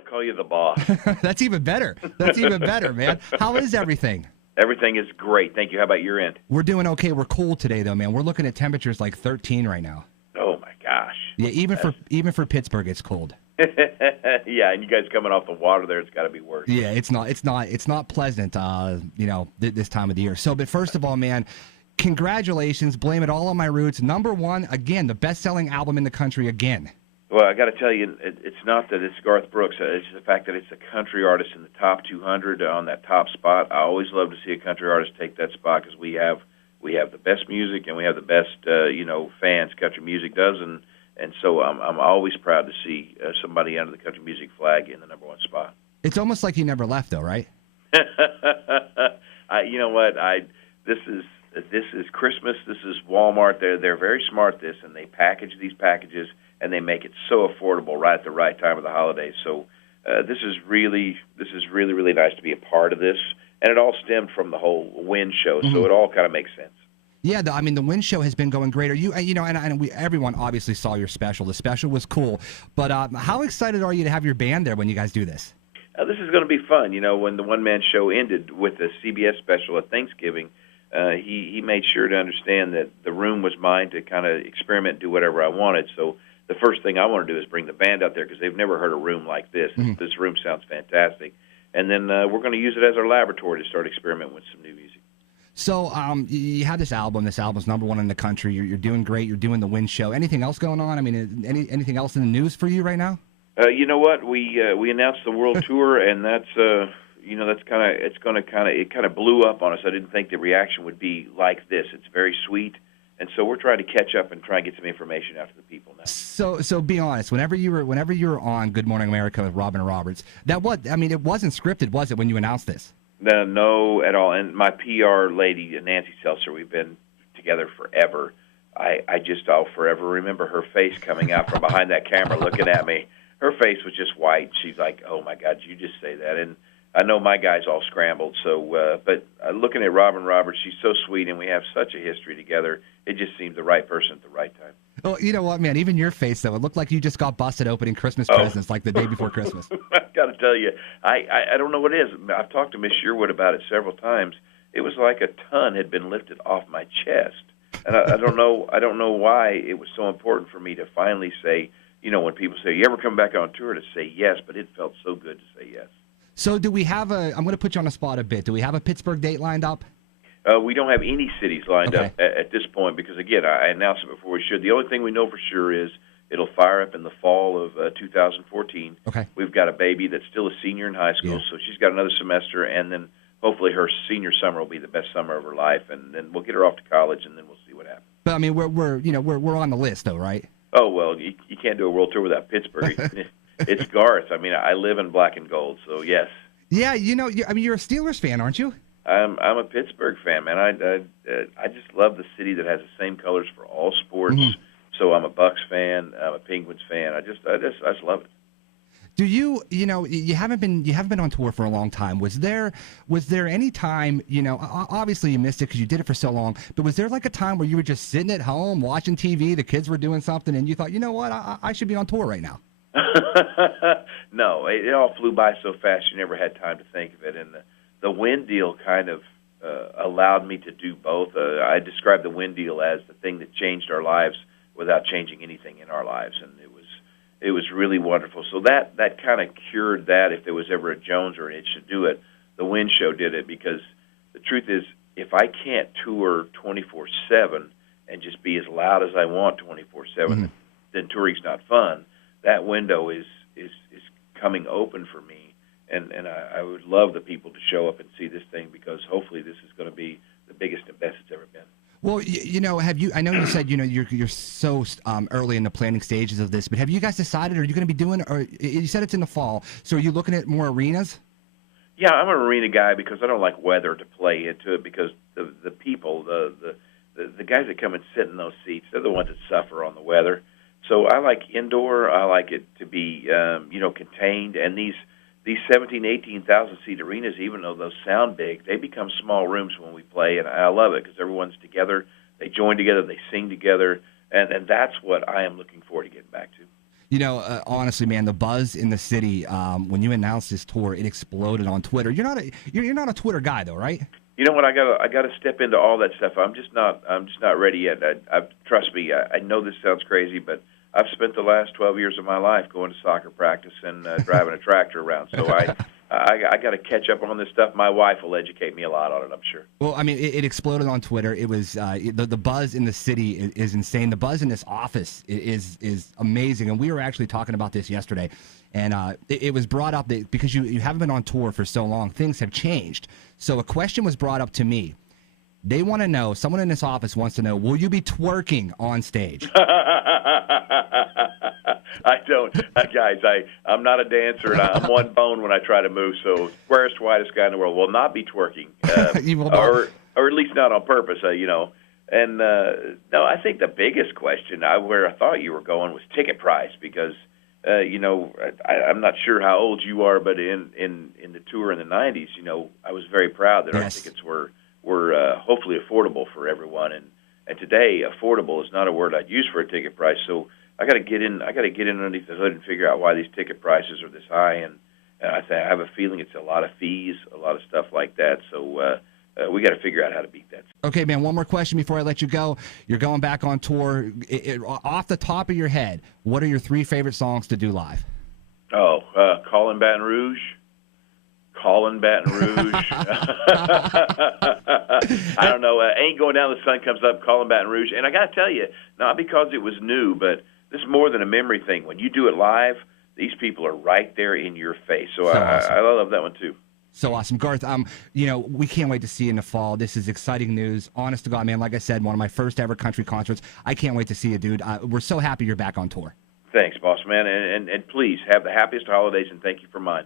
want to call you the boss. That's even better. That's even better, man. How is everything? Everything is great. Thank you. How about your end? We're doing okay. We're cold today, though, man. We're looking at temperatures like 13 right now. Oh, my gosh. Yeah, even for Pittsburgh, it's cold. Yeah, and you guys coming off the water there, it's got to be worse. Yeah, it's not pleasant, this time of the year. So, but first of all, man, congratulations. Blame it all on my roots. Number one, again, the best-selling album in the country again. Well, I got to tell you, it's not that it's Garth Brooks. It's the fact that it's a country artist in the top 200 on that top spot. I always love to see a country artist take that spot because we have the best music and we have the best fans country music does, and so I'm always proud to see somebody under the country music flag in the number one spot. It's almost like you never left, though, right? You know what? This is Christmas. This is Walmart. They're very smart. And they package these packages and they make it so affordable right at the right time of the holidays. So this is really really nice to be a part of this, and it all stemmed from the whole Win show. So it all kind of makes sense. Yeah, the Win show has been going great. Are you, everyone obviously saw your special. The special was cool, but how excited are you to have your band there when you guys do this? This is going to be fun. When the one-man show ended with the CBS special at Thanksgiving, he made sure to understand that the room was mine to kind of experiment, do whatever I wanted. So the first thing I want to do is bring the band out there because they've never heard a room like this. Mm-hmm. This room sounds fantastic. And then we're going to use it as our laboratory to start experimenting with some new music. So you have this album. This album's number one in the country. You're doing great. You're doing the Win show. Anything else going on? I mean, anything else in the news for you right now? You know what? We announced the world tour, and that's it kind of blew up on us. I didn't think the reaction would be like this. It's very sweet, and so we're trying to catch up and try and get some information out to the people now. So be honest. Whenever you were on Good Morning America with Robin Roberts, it wasn't scripted, was it? When you announced this? No, at all. And my PR lady, Nancy Seltzer, we've been together forever. I'll forever remember her face coming out from behind that camera looking at me. Her face was just white. She's like, "Oh my God, you just say that?" And I know my guys all scrambled. So, but looking at Robin Roberts, she's so sweet, and we have such a history together. It just seemed the right person at the right time. Oh, you know what, man? Even your face, though, it looked like you just got busted opening Christmas presents like the day before Christmas. I got to tell you, I don't know what it is. I've talked to Miss Sherwood about it several times. It was like a ton had been lifted off my chest, and I don't know why it was so important for me to finally say, when people say, "You ever come back on tour?" to say yes, but it felt so good to say yes. So do we have I'm going to put you on the spot a bit. Do we have a Pittsburgh date lined up? We don't have any cities lined up at this point because, again, I announced it before we should. The only thing we know for sure is it'll fire up in the fall of 2014. Okay. We've got a baby that's still a senior in high school, so she's got another semester, and then hopefully her senior summer will be the best summer of her life, and then we'll get her off to college, and then we'll see what happens. But I mean, we're on the list, though, right? Oh well, you can't do a world tour without Pittsburgh. It's Garth. I mean, I live in black and gold, so yes. Yeah, you're a Steelers fan, aren't you? I'm a Pittsburgh fan, man. I just love the city that has the same colors for all sports. Mm-hmm. So I'm a Bucks fan. I'm a Penguins fan. I just love it. Do you haven't been on tour for a long time? Was there any time, obviously you missed it because you did it for so long, but was there like a time where you were just sitting at home watching TV, the kids were doing something, and you thought, you know what, I should be on tour right now? No, it all flew by so fast you never had time to think of it, and the Win deal kind of allowed me to do both. I describe the Win deal as the thing that changed our lives without changing anything in our lives, and it was really wonderful. So that kind of cured that. If there was ever a Jones or an Itch to do it, the Win show did it, because the truth is, if I can't tour 24/7 and just be as loud as I want 24/7, then touring's not fun. That window is coming open for me, and I would love the people to show up and see this thing, because hopefully this is going to be the biggest and best it's ever been. Well, have you? I know you said you're so early in the planning stages of this, but have you guys decided? Are you going to be doing? Or you said it's in the fall, so are you looking at more arenas? Yeah, I'm an arena guy because I don't like weather to play into it, because the people, the guys that come and sit in those seats, they're the ones that suffer on the weather. So I like indoor. I like it to be contained, and these 17, 18,000 seat arenas, even though those sound big, they become small rooms when we play, and I love it because everyone's together. They join together, they sing together, and that's what I am looking forward to getting back to. Honestly, man, the buzz in the city when you announced this tour, it exploded on Twitter. You're not a Twitter guy though, right? You know what? I got to step into all that stuff. I'm just not ready yet. Trust me. I know this sounds crazy, but I've spent the last 12 years of my life going to soccer practice and driving a tractor around. So I got to catch up on this stuff. My wife will educate me a lot on it, I'm sure. Well, I mean, it exploded on Twitter. It was the buzz in the city is insane. The buzz in this office is amazing, and we were actually talking about this yesterday. And it was brought up that because you haven't been on tour for so long, things have changed. So a question was brought up to me. They want to know, someone in this office wants to know, will you be twerking on stage? I don't, guys. I'm not a dancer, and I'm one bone when I try to move. So, squarest, whitest guy in the world will not be twerking, or at least not on purpose. And no, I think the biggest question, where I thought you were going, was ticket price, because I'm not sure how old you are, but in the tour in the '90s, I was very proud that our tickets were hopefully affordable for everyone, and today affordable is not a word I'd use for a ticket price. So I got to get in underneath the hood and figure out why these ticket prices are this high, and I have a feeling it's a lot of fees, a lot of stuff like that. So we got to figure out how to beat that. Okay, man, one more question before I let you go. You're going back on tour. Off the top of your head, what are your 3 favorite songs to do live? Callin' Baton Rouge. Callin' Baton Rouge. I don't know. Ain't Going Down, the Sun Comes Up, Callin' Baton Rouge. And I got to tell you, not because it was new, but this is more than a memory thing. When you do it live, these people are right there in your face. So awesome. I love that one, too. So awesome. Garth, we can't wait to see you in the fall. This is exciting news. Honest to God, man, like I said, one of my first ever country concerts. I can't wait to see you, dude. We're so happy you're back on tour. Thanks, boss man. And please have the happiest holidays, and thank you for mine.